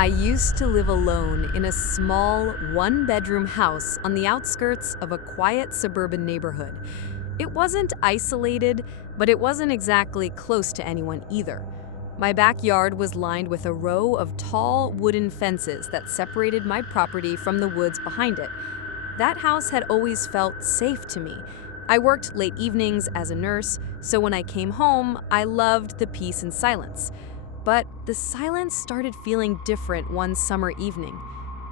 I used to live alone in a small, one-bedroom house on the outskirts of a quiet suburban neighborhood. It wasn't isolated, but it wasn't exactly close to anyone either. My backyard was lined with a row of tall wooden fences that separated my property from the woods behind it. That house had always felt safe to me. I worked late evenings as a nurse, so when I came home, I loved the peace and silence. But the silence started feeling different one summer evening.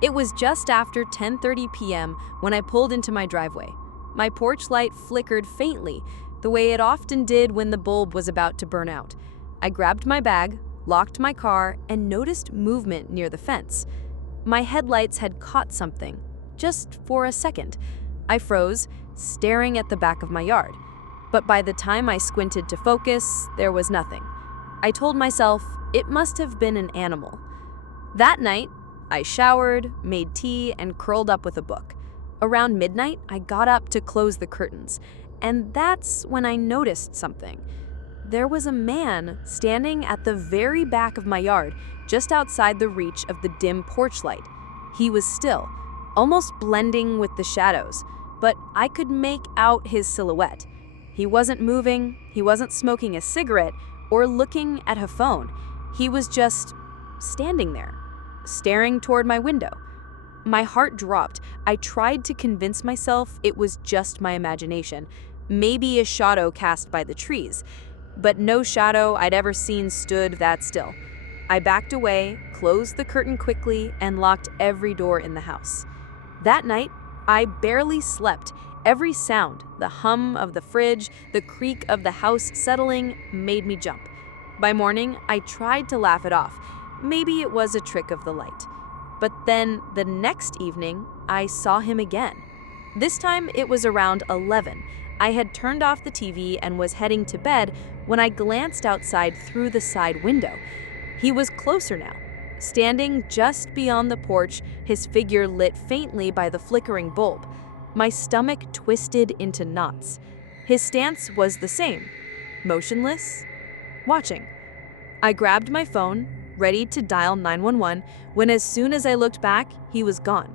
It was just after 10:30 p.m. when I pulled into my driveway. My porch light flickered faintly, the way it often did when the bulb was about to burn out. I grabbed my bag, locked my car, and noticed movement near the fence. My headlights had caught something, just for a second. I froze, staring at the back of my yard. But by the time I squinted to focus, there was nothing. I told myself it must have been an animal. That night, I showered, made tea, and curled up with a book. Around midnight, I got up to close the curtains, and that's when I noticed something. There was a man standing at the very back of my yard, just outside the reach of the dim porch light. He was still, almost blending with the shadows, but I could make out his silhouette. He wasn't moving, he wasn't smoking a cigarette, or looking at a phone. He was just standing there, staring toward my window. My heart dropped. I tried to convince myself it was just my imagination, maybe a shadow cast by the trees. But no shadow I'd ever seen stood that still. I backed away, closed the curtain quickly, and locked every door in the house. That night, I barely slept. Every sound, the hum of the fridge, the creak of the house settling, made me jump. By morning, I tried to laugh it off. Maybe it was a trick of the light. But then, the next evening, I saw him again. This time, it was around 11. I had turned off the TV and was heading to bed when I glanced outside through the side window. He was closer now, standing just beyond the porch, his figure lit faintly by the flickering bulb. My stomach twisted into knots. His stance was the same, motionless, watching. I grabbed my phone, ready to dial 911, when as soon as I looked back, he was gone.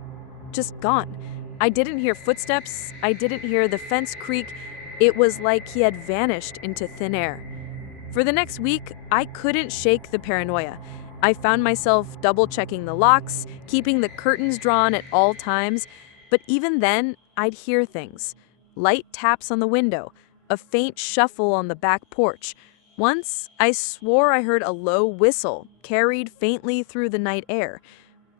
Just gone. I didn't hear footsteps, I didn't hear the fence creak. It was like he had vanished into thin air. For the next week, I couldn't shake the paranoia. I found myself double-checking the locks, keeping the curtains drawn at all times, but even then, I'd hear things. Light taps on the window, a faint shuffle on the back porch. Once, I swore I heard a low whistle carried faintly through the night air.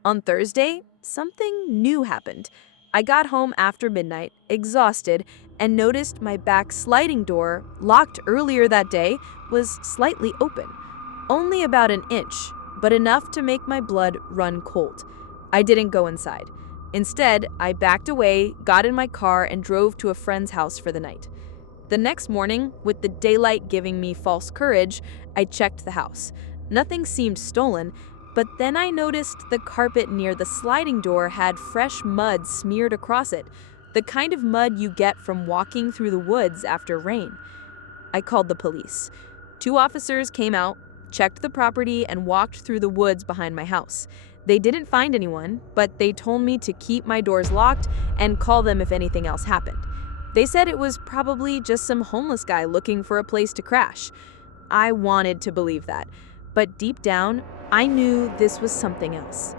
On Thursday, something new happened. I got home after midnight, exhausted, and noticed my back sliding door, locked earlier that day, was slightly open. Only about an inch, but enough to make my blood run cold. I didn't go inside. Instead, I backed away, got in my car, and drove to a friend's house for the night. The next morning, with the daylight giving me false courage, I checked the house. Nothing seemed stolen, but then I noticed the carpet near the sliding door had fresh mud smeared across it, the kind of mud you get from walking through the woods after rain. I called the police. 2 officers came out, checked the property, and walked through the woods behind my house. They didn't find anyone, but they told me to keep my doors locked and call them if anything else happened. They said it was probably just some homeless guy looking for a place to crash. I wanted to believe that, but deep down, I knew this was something else.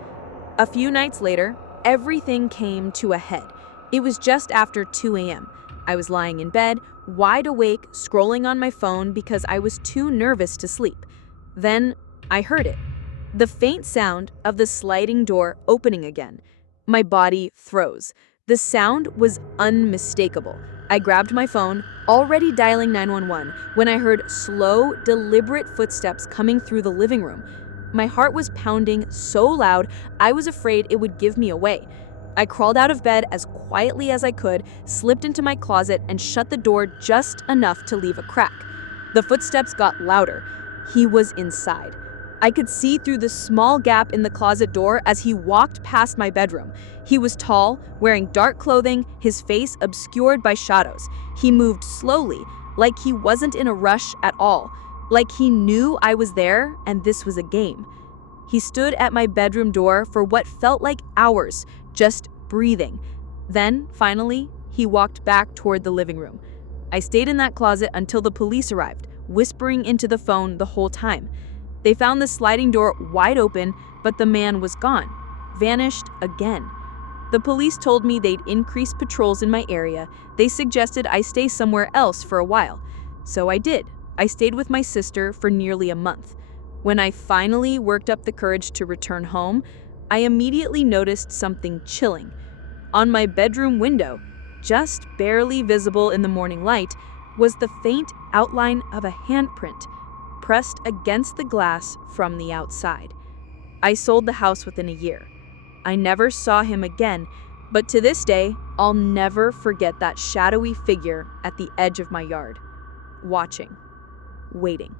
A few nights later, everything came to a head. It was just after 2 a.m. I was lying in bed, wide awake, scrolling on my phone because I was too nervous to sleep. Then I heard it. The faint sound of the sliding door opening again. My body froze. The sound was unmistakable. I grabbed my phone, already dialing 911, when I heard slow, deliberate footsteps coming through the living room. My heart was pounding so loud, I was afraid it would give me away. I crawled out of bed as quietly as I could, slipped into my closet, and shut the door just enough to leave a crack. The footsteps got louder. He was inside. I could see through the small gap in the closet door as he walked past my bedroom. He was tall, wearing dark clothing, his face obscured by shadows. He moved slowly, like he wasn't in a rush at all, like he knew I was there and this was a game. He stood at my bedroom door for what felt like hours, just breathing. Then, finally, he walked back toward the living room. I stayed in that closet until the police arrived, whispering into the phone the whole time. They found the sliding door wide open, but the man was gone, vanished again. The police told me they'd increase patrols in my area. They suggested I stay somewhere else for a while. So I did. I stayed with my sister for nearly a month. When I finally worked up the courage to return home, I immediately noticed something chilling. On my bedroom window, just barely visible in the morning light, was the faint outline of a handprint pressed against the glass from the outside. I sold the house within a year. I never saw him again, but to this day, I'll never forget that shadowy figure at the edge of my yard, watching, waiting.